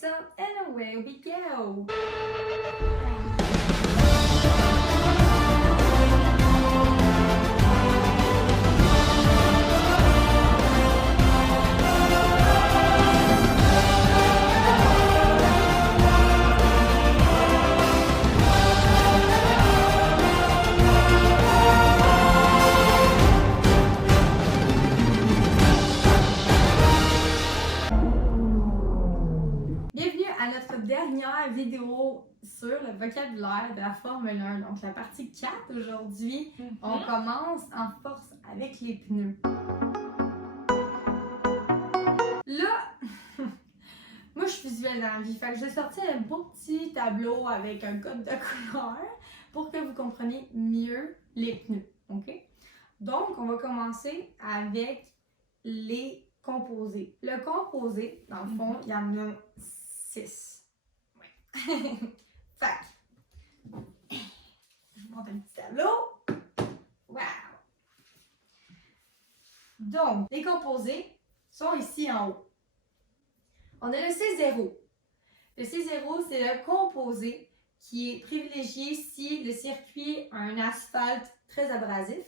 so anyway, we go! Dernière vidéo sur le vocabulaire de la Formule 1, donc la partie 4 aujourd'hui. On commence en force avec les pneus. Là, moi je suis visuelle dans la vie, fait que j'ai sorti un beau petit tableau avec un code de couleur pour que vous compreniez mieux les pneus, ok? Donc, on va commencer avec les composés. Le composé, dans le fond, il y en a 6. Fait je vous montre un petit tableau. Wow! Donc, les composés sont ici en haut. On a le C0. Le C0, c'est le composé qui est privilégié si le circuit a un asphalte très abrasif.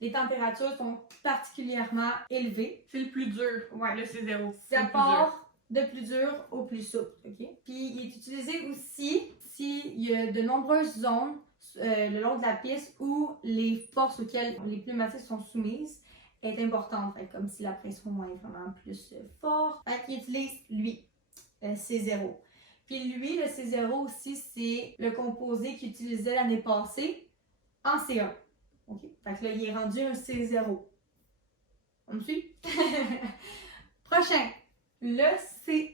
Les températures sont particulièrement élevées. C'est le plus dur. Ouais, le C0. Ça part de plus dur au plus souple, ok? Puis il est utilisé aussi s'il y a de nombreuses zones le long de la piste où les forces auxquelles les pneumatiques sont soumises est importante, comme si la pression est vraiment plus forte. Fait qu'il utilise lui, C0. Puis lui, le C0 aussi, c'est le composé qu'il utilisait l'année passée en C1. Ok? Fait que là, il est rendu un C0. On me suit? Prochain. Le C1.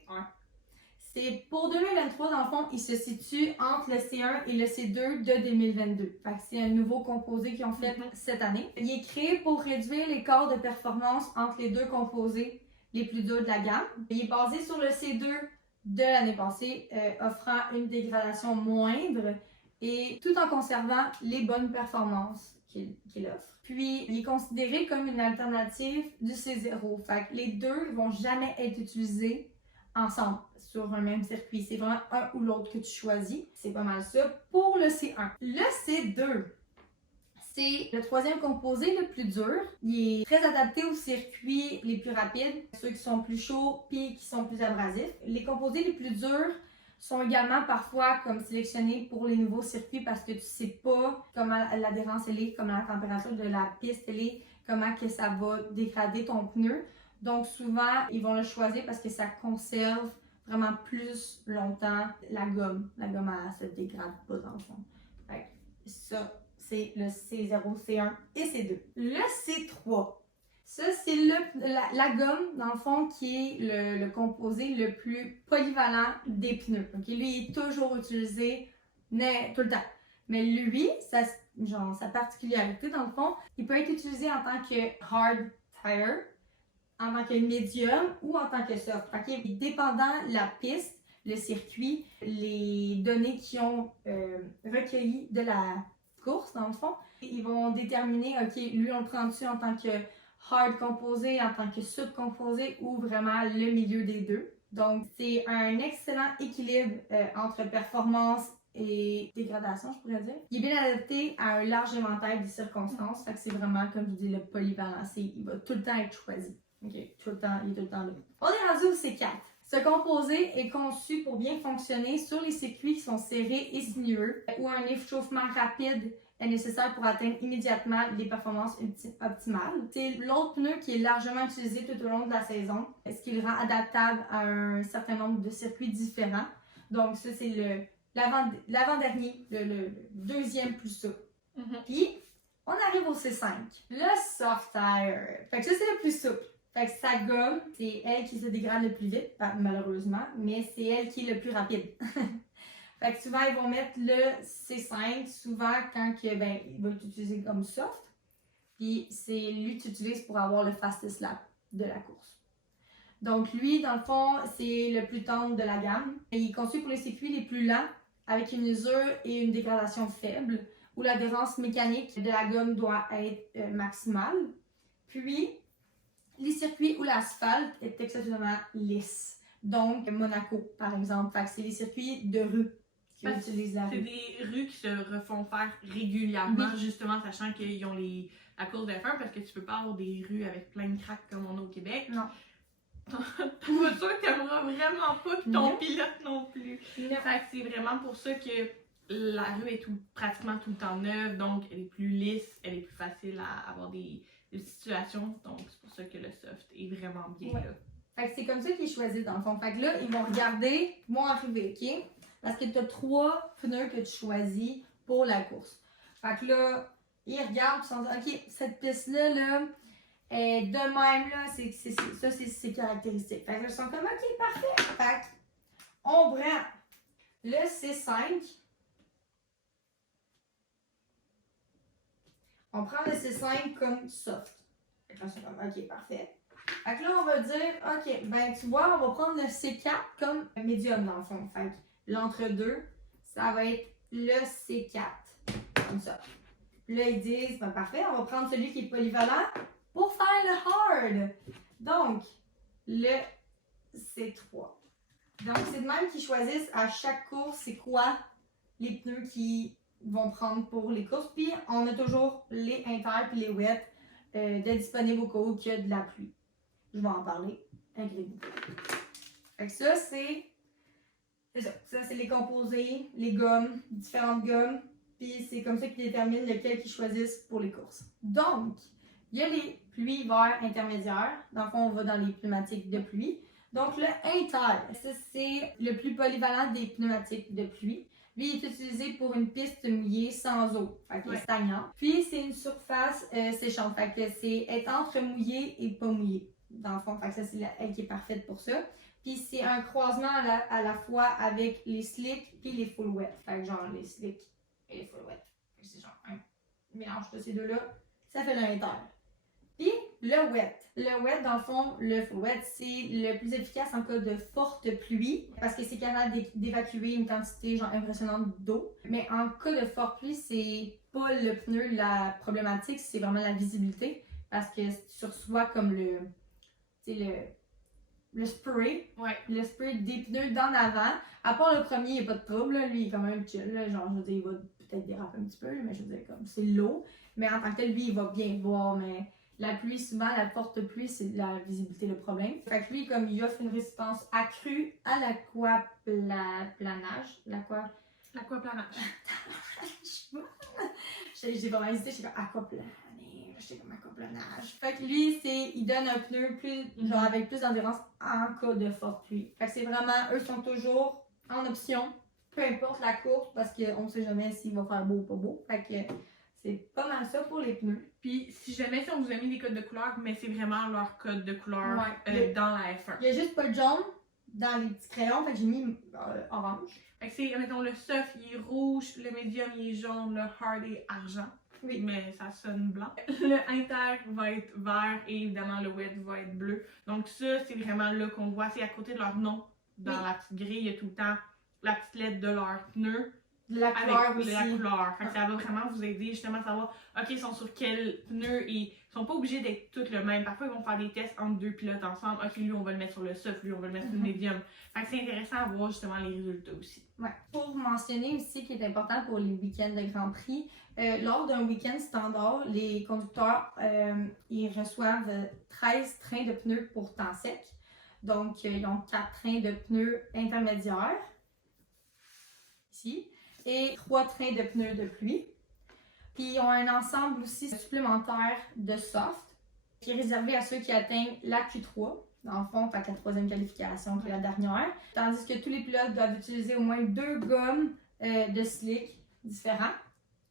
C'est pour 2023, dans le fond, il se situe entre le C1 et le C2 de 2022. Fait que c'est un nouveau composé qu'ils ont fait cette année. Il est créé pour réduire l'écart de performance entre les deux composés les plus durs de la gamme. Il est basé sur le C2 de l'année passée, offrant une dégradation moindre et tout en conservant les bonnes performances qu'il offre. Puis, il est considéré comme une alternative du C0. Fait que les deux ne vont jamais être utilisés ensemble sur un même circuit. C'est vraiment un ou l'autre que tu choisis. C'est pas mal ça pour le C1. Le C2, c'est le troisième composé le plus dur. Il est très adapté aux circuits les plus rapides, ceux qui sont plus chauds puis qui sont plus abrasifs. Les composés les plus durs sont également parfois comme sélectionnés pour les nouveaux circuits parce que tu sais pas comment l'adhérence elle est, comment la température de la piste elle est, comment que ça va dégrader ton pneu. Donc souvent, ils vont le choisir parce que ça conserve vraiment plus longtemps la gomme. La gomme, elle se dégrade pas dans le fond. Fait que ça, c'est le C0, C1 et C2. Le C3. Ça, c'est la gomme, dans le fond, qui est le composé le plus polyvalent des pneus. Okay? Lui, il est toujours utilisé tout le temps. Mais lui, sa particularité, dans le fond, il peut être utilisé en tant que hard tire, en tant que medium ou en tant que soft. Okay? Dépendant de la piste, le circuit, les données qu'ils ont recueillies de la course, dans le fond, ils vont déterminer, OK, lui, on le prend-tu en tant que hard composé, en tant que soft composé ou vraiment le milieu des deux. Donc, c'est un excellent équilibre entre performance et dégradation, je pourrais dire. Il est bien adapté à un large éventail de circonstances. Fait que c'est vraiment, comme je vous dis, le polyvalent. Il va tout le temps être choisi. OK, tout le temps, il est tout le temps là. On est rendu au C4. Ce composé est conçu pour bien fonctionner sur les circuits qui sont serrés et sinueux, où un échauffement rapide est nécessaire pour atteindre immédiatement les performances optimales. C'est l'autre pneu qui est largement utilisé tout au long de la saison, ce qui le rend adaptable à un certain nombre de circuits différents. Donc ça, c'est l'avant-dernier, le deuxième plus souple. Puis, on arrive au C5, le soft tire. Fait que ça, c'est le plus souple. Fait que sa gomme, c'est elle qui se dégrade le plus vite, malheureusement, mais c'est elle qui est le plus rapide. Fait que souvent, ils vont mettre le C5, souvent quand il va être utilisé comme soft. Puis c'est lui que tu utilises pour avoir le fastest lap de la course. Donc lui, dans le fond, c'est le plus tendre de la gamme. Il est conçu pour les circuits les plus lents, avec une usure et une dégradation faible, où l'adhérence mécanique de la gomme doit être maximale. Puis, les circuits où l'asphalte est exceptionnellement lisse. Donc, Monaco, par exemple. Fait que c'est les circuits de rue qui utilisent la C'est rue. des rues qui se refont faire régulièrement, justement, sachant qu'ils ont la course de F1, parce que tu peux pas avoir des rues avec plein de cracks comme on a au Québec. Non. T'es pas sûr que t'aimeras vraiment pas, puis ton Non. pilote non plus. Non. Fait que c'est vraiment pour ça que la rue est pratiquement tout le temps neuve, donc elle est plus lisse, elle est plus facile à avoir des situations, donc c'est pour ça que le soft est vraiment bien là. Fait que c'est comme ça qu'ils choisissent dans le fond. Fait que là, ils vont regarder, ils vont arriver, ok? Parce que tu as 3 pneus que tu choisis pour la course. Fait que là, ils regardent, ils se disent, ok, cette piste-là, là, est de même, là, ça, c'est ses caractéristiques. Fait que là, ils sont comme, ok, parfait. Fait que, on prend le C5. On prend le C5 comme soft. Fait que là, ils sont comme, ok, parfait. Fait que là, on va dire, ok, ben tu vois, on va prendre le C4 comme médium dans le fond. Fait que l'entre-deux, ça va être le C4. Comme ça. Puis là, ils disent, ben parfait, on va prendre celui qui est polyvalent pour faire le hard. Donc, le C3. Donc, c'est de même qu'ils choisissent à chaque course, c'est quoi les pneus qu'ils vont prendre pour les courses. Puis, on a toujours les inter puis les wet de disponibles au cas où il y a de la pluie. Je vais en parler. Inquiétez-vous. Fait que ça, c'est ça. Ça, c'est les composés, les gommes, différentes gommes. Puis c'est comme ça qu'ils déterminent lequel qu'ils choisissent pour les courses. Donc, il y a les pluies, hiver, intermédiaires. Dans le fond, on va dans les pneumatiques de pluie. Donc, le inter, ça, c'est le plus polyvalent des pneumatiques de pluie. Lui, il est utilisé pour une piste mouillée sans eau, fait qu'il est stagnant. Puis, c'est une surface séchante, fait que c'est être entre mouillé et pas mouillé. Dans le fond, fait que ça, c'est elle qui est parfaite pour ça. Puis, c'est un croisement à la fois avec les slicks puis les full wet. Fait que genre, les slicks et les full wet. Fait que c'est genre un mélange de ces deux-là. Ça fait le inter. Puis, le wet. Le wet, dans le fond, le full wet, c'est le plus efficace en cas de forte pluie parce que c'est capable d'évacuer une quantité genre impressionnante d'eau. Mais en cas de forte pluie, c'est pas le pneu la problématique, c'est vraiment la visibilité parce que tu reçois comme le spray. Ouais. Le spray des pneus d'en avant. À part le premier, il n'y a pas de trouble. Là. Lui, il est quand même chill. Là. Genre, je veux dire, il va peut-être déraper un petit peu, mais je veux dire, comme c'est l'eau. Mais en tant que tel, lui, il va bien voir. Mais la pluie, souvent, la forte pluie, c'est la visibilité le problème. Fait que lui, comme il offre une résistance accrue à l'aquaplanage. L'aquaplanage. J'ai vraiment hésité, j'étais comme aquaplanage. J'étais comme aquaplanage. Fait que lui, il donne un pneu plus, genre avec plus d'endurance en cas de forte pluie. Fait que c'est vraiment, eux sont toujours en option, peu importe la course, parce qu'on sait jamais s'il va faire beau ou pas beau. Fait que c'est pas mal ça pour les pneus. Puis si jamais on vous a mis des codes de couleur, mais c'est vraiment leur code de couleur dans la F1. Il y a juste pas de jaune dans les petits crayons, fait que j'ai mis orange. Fait que c'est, mettons, le soft il est rouge, le medium il est jaune, le hard est argent. Oui. Mais ça sonne blanc. Le inter va être vert et évidemment le wet va être bleu. Donc ça, c'est vraiment là qu'on voit, c'est à côté de leur nom. Dans la petite grille, il y a tout le temps la petite lettre de leur pneu. La couleur aussi. La couleur. Fait que ça va vraiment vous aider justement à savoir, ok, ils sont sur quel pneu et ils sont pas obligés d'être tous le même. Parfois, ils vont faire des tests entre deux pilotes ensemble. Ok, lui, on va le mettre sur le soft, lui, on va le mettre sur le medium. Fait que c'est intéressant à voir justement les résultats aussi. Ouais. Pour mentionner aussi qui est important pour les week-ends de Grand Prix, lors d'un week-end standard, les conducteurs ils reçoivent 13 trains de pneus pour temps sec. Donc, ils ont 4 trains de pneus intermédiaires, ici, et 3 trains de pneus de pluie. Puis, ils ont un ensemble aussi supplémentaire de soft, qui est réservé à ceux qui atteignent la Q3. Dans le fond, fait la troisième qualification qui est la dernière. Tandis que tous les pilotes doivent utiliser au moins 2 gommes de slick différents.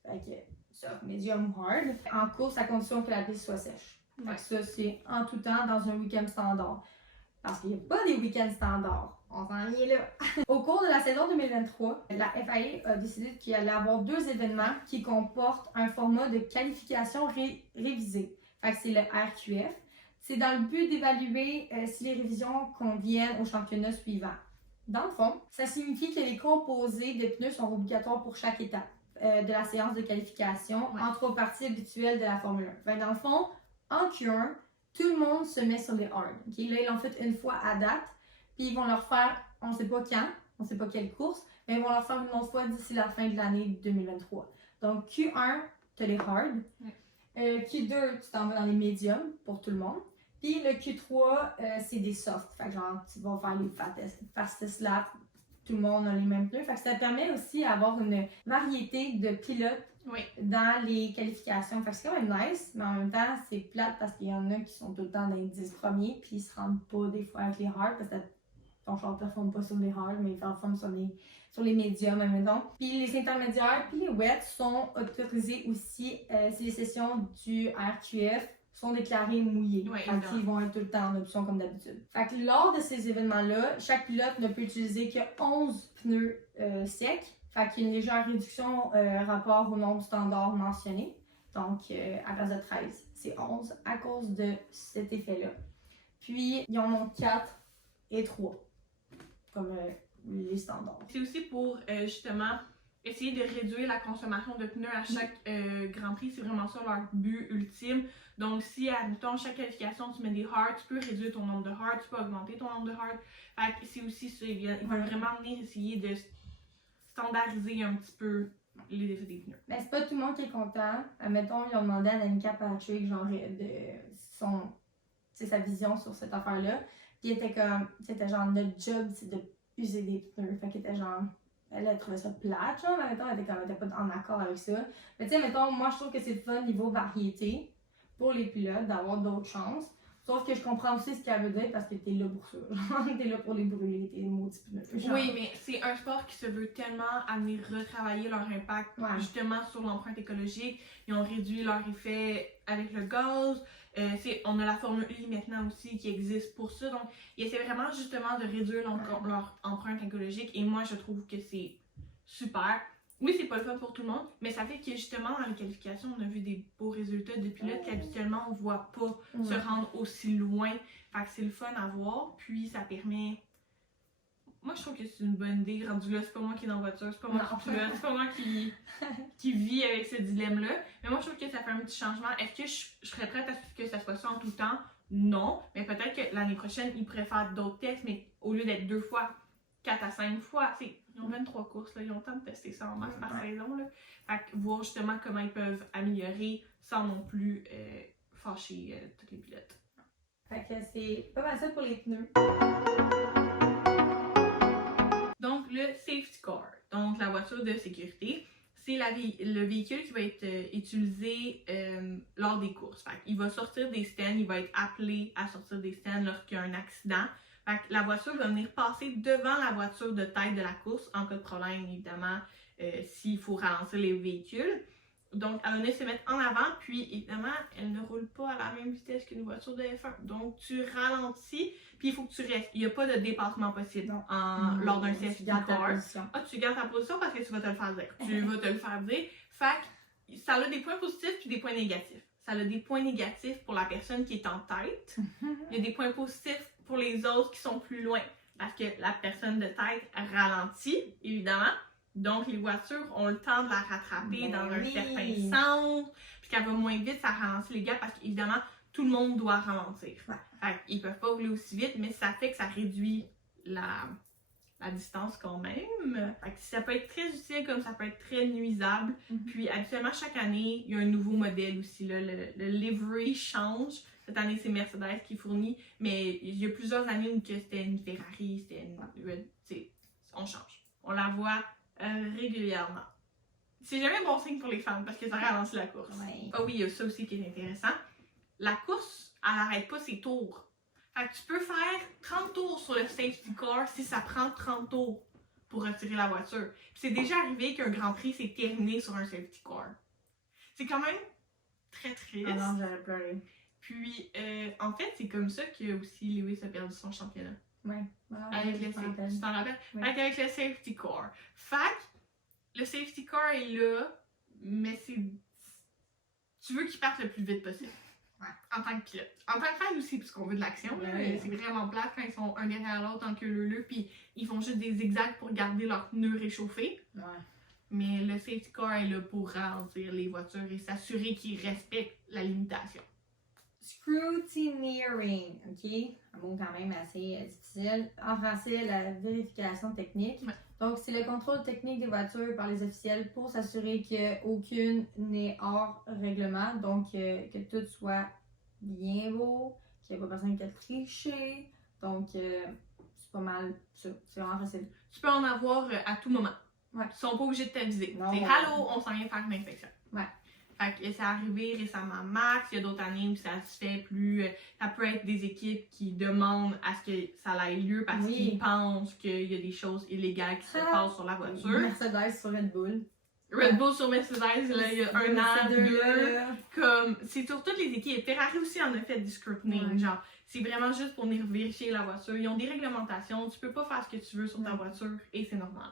Fait que soft, medium, hard. En course, à condition que la piste soit sèche. Fait que ça, c'est en tout temps dans un week-end standard. Parce qu'il n'y a pas des week-ends standards. On s'en est là. Au cours de la saison 2023, la FIA a décidé qu'il allait avoir 2 événements qui comportent un format de qualification révisé. Fait que c'est le RQF. C'est dans le but d'évaluer si les révisions conviennent au championnat suivant. Dans le fond, ça signifie que les composés de pneus sont obligatoires pour chaque étape de la séance de qualification en 3 parties habituelles de la Formule 1. Fait que dans le fond, en Q1, tout le monde se met sur les hard. Okay? Là, ils l'ont fait une fois à date, Puis ils vont leur faire, on sait pas quand, on sait pas quelle course, mais ils vont leur faire une autre fois d'ici la fin de l'année 2023. Donc Q1, tu as les hard. Q2, tu t'en vas dans les médiums pour tout le monde. Puis le Q3, c'est des soft. Fait que genre, tu vas faire les fastest lap. Tout le monde a les mêmes pneus. Fait que ça permet aussi d'avoir une variété de pilotes dans les qualifications. Fait que c'est quand même nice, mais en même temps, c'est plate parce qu'il y en a qui sont tout le temps dans les 10 premiers, puis ils se rendent pas des fois avec les hard parce que ton char ne performe pas sur les hard, mais il performe sur les médiums, admettons. Puis les intermédiaires, puis les wets sont autorisés aussi si les sessions du RQF sont déclarées mouillées. Fait qu'ils vont être tout le temps en option comme d'habitude. Fait que lors de ces événements-là, chaque pilote ne peut utiliser que 11 pneus secs. Fait qu'il y a une légère réduction rapport au nombre standard mentionné. Donc, à place de 13, c'est 11 à cause de cet effet-là. Puis, ils en ont 4 et 3, comme les standards. C'est aussi pour, justement, essayer de réduire la consommation de pneus à chaque Grand Prix. C'est vraiment ça leur but ultime. Donc, si, admettons, chaque qualification, tu mets des hards, tu peux réduire ton nombre de hards, tu peux augmenter ton nombre de hards. Fait que c'est aussi ça. Ils veulent vraiment venir essayer de standardiser un petit peu les effets des pneus. Mais c'est pas tout le monde qui est content. Admettons, ils ont demandé à Danica Patrick, genre, sa vision sur cette affaire-là. Puis il était comme, c'était genre, notre job, c'est de user des pneus. Fait qu'elle était genre, elle trouvait ça plate, genre, mais mettons, elle était pas en accord avec ça. Mais tu sais, mettons, moi, je trouve que c'est le fun niveau variété pour les pilotes d'avoir d'autres chances. Sauf que je comprends aussi ce qu'elle veut dire parce que t'es là pour ça. T'es là pour les brûler, tes maudits pneus. Oui, mais c'est un sport qui se veut tellement amener retravailler leur impact justement sur l'empreinte écologique. Ils ont réduit leur effet avec le gaz. On a la Formule I maintenant aussi qui existe pour ça. Donc, ils essaient vraiment justement de réduire leur empreinte écologique. Et moi, je trouve que c'est super. Oui, c'est pas le fun pour tout le monde, mais ça fait que justement dans les qualifications, on a vu des beaux résultats de pilotes qu'habituellement on voit pas se rendre aussi loin. Fait que c'est le fun à voir, puis ça permet. Moi, je trouve que c'est une bonne idée. Rendu là, c'est pas moi qui est dans la voiture, c'est pas moi qui pilote, c'est pas moi qui vit avec ce dilemme-là. Mais moi, je trouve que ça fait un petit changement. Est-ce que je serais prête à ce que ça soit ça en tout temps? Non. Mais peut-être que l'année prochaine, ils pourraient faire d'autres tests, mais au lieu d'être 2 fois, 4 à 5 fois, ils ont 23 courses, là, ils ont le temps de tester ça en masse par saison. Là. Fait que voir justement comment ils peuvent améliorer sans non plus fâcher tous les pilotes. Fait que c'est pas mal ça pour les pneus. Donc, le safety car, donc la voiture de sécurité, c'est le véhicule qui va être utilisé lors des courses. Fait qu'il va sortir des stands, il va être appelé à sortir des stands lorsqu'il y a un accident. Fait que la voiture va venir passer devant la voiture de tête de la course en cas de problème, évidemment, s'il faut ralentir les véhicules. Donc, elle va venir se mettre en avant, puis évidemment, elle ne roule pas à la même vitesse qu'une voiture de F1. Donc, tu ralentis, puis il faut que tu restes. Il n'y a pas de dépassement possible lors d'un safety car. Tu gardes ta position parce que tu vas te le faire dire. Tu vas te le faire dire. Fait que ça a des points positifs puis des points négatifs. Ça a des points négatifs pour la personne qui est en tête. Il y a des points positifs pour les autres qui sont plus loin. Parce que la personne de tête ralentit, évidemment. Donc, les voitures ont le temps de la rattraper dans un certain sens. Puis qu'elle va moins vite, ça ralentit les gars parce qu'évidemment, tout le monde doit ralentir. Fait qu'ils peuvent pas rouler aussi vite, mais ça fait que ça réduit la distance quand même. Fait que ça peut être très utile comme ça peut être très nuisable. Puis habituellement, chaque année, il y a un nouveau modèle aussi. Là. Le livery change. Cette année, c'est Mercedes qui fournit, mais il y a plusieurs années où c'était une Ferrari, on change. On la voit régulièrement. C'est jamais bon signe pour les femmes parce que ça ralentit la course. Ah oui, il y a ça aussi qui est intéressant. La course, elle n'arrête pas ses tours. Fait que tu peux faire 30 tours sur le safety car si ça prend 30 tours pour retirer la voiture. Puis c'est déjà arrivé qu'un Grand Prix s'est terminé sur un safety car. C'est quand même très triste. Ah non, j'aurais pleuré. Puis, en fait, c'est comme ça que aussi Lewis a perdu son championnat. Ouais. Avec le safety, tu t'en rappelles? Ouais. Avec le safety car. Fait que le safety car est là, mais tu veux qu'il parte le plus vite possible. En tant que pilote. En tant que fan aussi, parce qu'on veut de l'action. C'est vraiment plate quand ils sont un derrière l'autre en queue-leu-leu, puis ils font juste des zigzags pour garder leurs pneus réchauffés. Mais le safety car est là pour ralentir les voitures et s'assurer qu'ils respectent la limitation. scrutineering, ok? Un mot quand même assez difficile. En français, la vérification technique. Ouais. Donc, c'est le contrôle technique des voitures par les officiels pour s'assurer qu'aucune n'est hors règlement. Donc, que tout soit bien beau, qu'il n'y ait pas personne qui a triché. Donc, c'est pas mal ça. C'est vraiment facile. Tu peux en avoir à tout moment. Ouais. Ils sont pas obligés de t'aviser. Non. C'est allô, on s'en vient faire une inspection. Ouais. Fait que c'est arrivé récemment à Max, il y a d'autres années où ça se fait plus. Ça peut être des équipes qui demandent à ce que ça ait lieu parce Oui. qu'ils pensent qu'il y a des choses illégales qui se passent sur la voiture. Mercedes sur Red Bull. Red Bull sur Mercedes, là, il y a un an, deux. Comme, c'est sur toutes les équipes. Ferrari aussi en a fait du scrutining. Ouais. Genre, c'est vraiment juste pour venir vérifier la voiture. Ils ont des réglementations. Tu peux pas faire ce que tu veux sur ta voiture et c'est normal.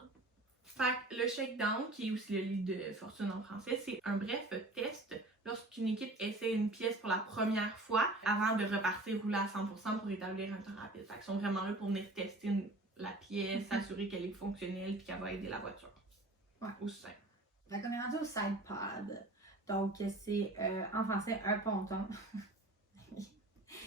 Fait que le shakedown, qui est aussi le lit de fortune en français, c'est un bref test lorsqu'une équipe essaie une pièce pour la première fois avant de repartir rouler à 100% pour établir un temps rapide. Fait qu'ils sont vraiment là pour venir tester la pièce, s'assurer qu'elle est fonctionnelle et qu'elle va aider la voiture. Ouais. Aussi simple. Fait qu'on est rendu au side pod. Donc, c'est en français un ponton.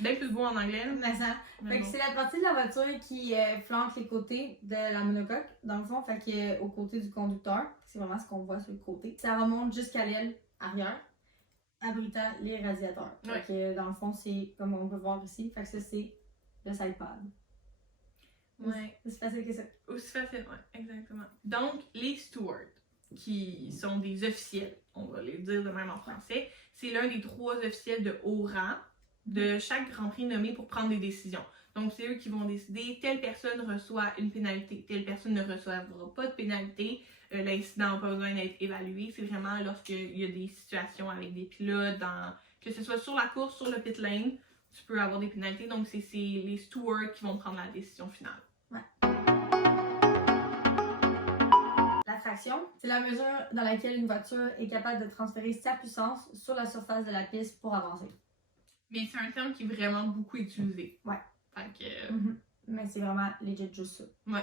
Bien plus beau en anglais. Là. Mais ça. Mais Fait que bon. c'est la partie de la voiture qui flanque les côtés de la monocoque. Dans le fond, fait que au côté du conducteur, c'est vraiment ce qu'on voit sur le côté. Ça remonte jusqu'à l'aile arrière, abritant les radiateurs. Ouais. Fait que dans le fond, c'est comme on peut voir ici. Fait que ça, c'est le side pod. Ouais. C'est facile que ça. Aussi facile, ouais, exactement. Donc, les stewards, qui sont des officiels, on va les dire de même en français, c'est l'un des 3 officiels de haut rang de chaque Grand Prix nommé pour prendre des décisions. Donc, c'est eux qui vont décider telle personne reçoit une pénalité, telle personne ne recevra pas de pénalité, l'incident n'a pas besoin d'être évalué. C'est vraiment lorsqu'il y a des situations avec des pilotes, que ce soit sur la course, sur le pit lane, tu peux avoir des pénalités. Donc, c'est les stewards qui vont prendre la décision finale. La traction, c'est la mesure dans laquelle une voiture est capable de transférer sa puissance sur la surface de la piste pour avancer. Mais c'est un terme qui est vraiment beaucoup utilisé. Ouais. Fait que... Mais c'est vraiment legit juste ça. Ouais.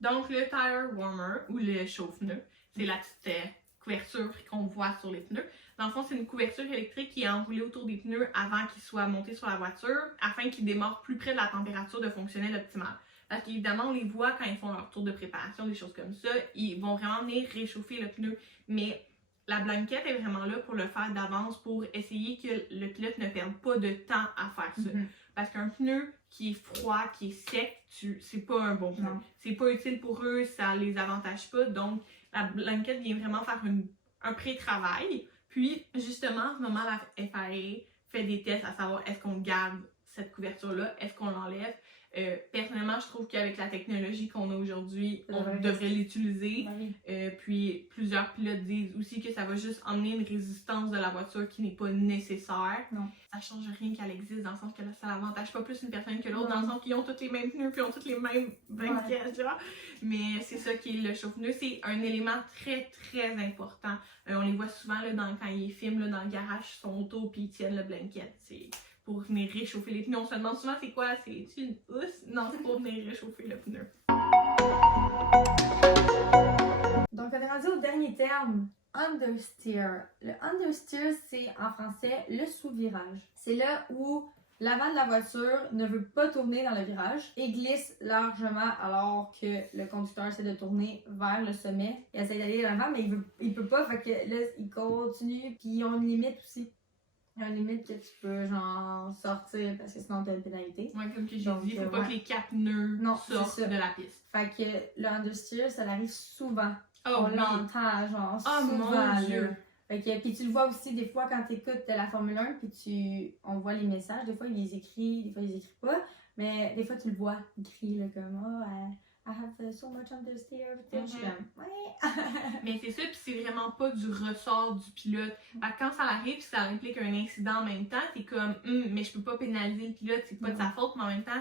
Donc, le tire warmer, ou le chauffe-pneu, c'est la petite couverture qu'on voit sur les pneus. Dans le fond, c'est une couverture électrique qui est enroulée autour des pneus avant qu'ils soient montés sur la voiture, afin qu'ils démarrent plus près de la température de fonctionnel optimale. Parce qu'évidemment, on les voit quand ils font leur tour de préparation, des choses comme ça, ils vont vraiment venir réchauffer le pneu. Mais la blanquette est vraiment là pour le faire d'avance, pour essayer que le pilote ne perde pas de temps à faire ça. Parce qu'un pneu qui est froid, qui est sec, c'est pas un bon pneu. C'est pas utile pour eux, ça les avantage pas. Donc, la blanquette vient vraiment faire un pré-travail. Puis, justement, en ce moment, la FAA fait des tests à savoir est-ce qu'on garde cette couverture-là, est-ce qu'on l'enlève. Personnellement, je trouve qu'avec la technologie qu'on a aujourd'hui, on devrait l'utiliser. Puis plusieurs pilotes disent aussi que ça va juste emmener une résistance de la voiture qui n'est pas nécessaire. Non. Ça change rien qu'elle existe, dans le sens que ça n'avantage pas plus une personne que l'autre, dans le sens qu'ils ont tous les mêmes pneus puis ont tous les mêmes blanquettes, genre. Mais c'est ça qui est le chauffe-pneu. C'est un élément très très important. On les voit souvent là, quand ils filment là, dans le garage, son auto puis ils tiennent le blanket. C'est pour venir réchauffer les pneus. On se demande souvent c'est quoi, c'est une housse? Non, c'est pour venir réchauffer le pneu. Donc on est rendu au dernier terme, understeer. Le understeer, c'est en français le sous-virage. C'est là où l'avant de la voiture ne veut pas tourner dans le virage et glisse largement alors que le conducteur essaie de tourner vers le sommet. Il essaie d'aller de l'avant, mais il peut pas, fait que là, il continue, puis ils ont une limite aussi. Il y a une limite que tu peux genre sortir parce que sinon t'as une pénalité. Ouais, comme que j'ai Donc, dit, faut pas que les 4 pneus sortent de la piste. Fait que le understeer, ça arrive souvent. Oh, On oui. l'entend genre Oh souvent. mon Dieu! Là. Fait que, puis tu le vois aussi des fois quand tu écoutes la Formule 1, puis on voit les messages. Des fois, ils les écrivent, des fois, ils les écrivent pas. Mais des fois, tu le vois écrit là, comme I have so much understeer. Je suis comme, ouais. Mais c'est ça, puis c'est vraiment pas du ressort du pilote. Fait que quand ça arrive, puis ça implique un incident en même temps, t'es comme, mais je peux pas pénaliser le pilote, c'est pas de sa faute, mais en même temps,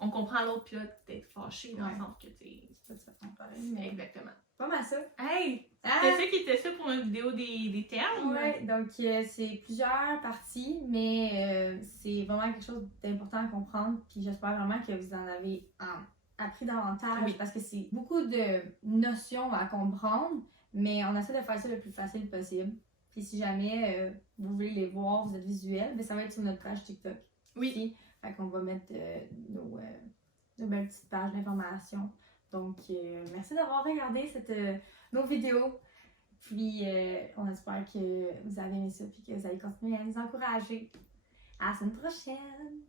on comprend l'autre pilote d'être fâché dans le sens que t'es. C'est pas de sa faute, pareil, mais Exactement. pas mal ça. Hey! C'est ça qui était ça pour notre vidéo des termes? Ouais, donc c'est plusieurs parties, mais c'est vraiment quelque chose d'important à comprendre. Puis j'espère vraiment que vous en avez appris davantage parce que c'est beaucoup de notions à comprendre, mais on essaie de faire ça le plus facile possible. Puis si jamais vous voulez les voir, vous êtes visuels, ben ça va être sur notre page TikTok. Oui. Ici. Fait qu'on va mettre nos belles petites pages d'information. Donc, merci d'avoir regardé nos vidéos. Puis, on espère que vous avez aimé ça et que vous allez continuer à nous encourager. À la semaine prochaine!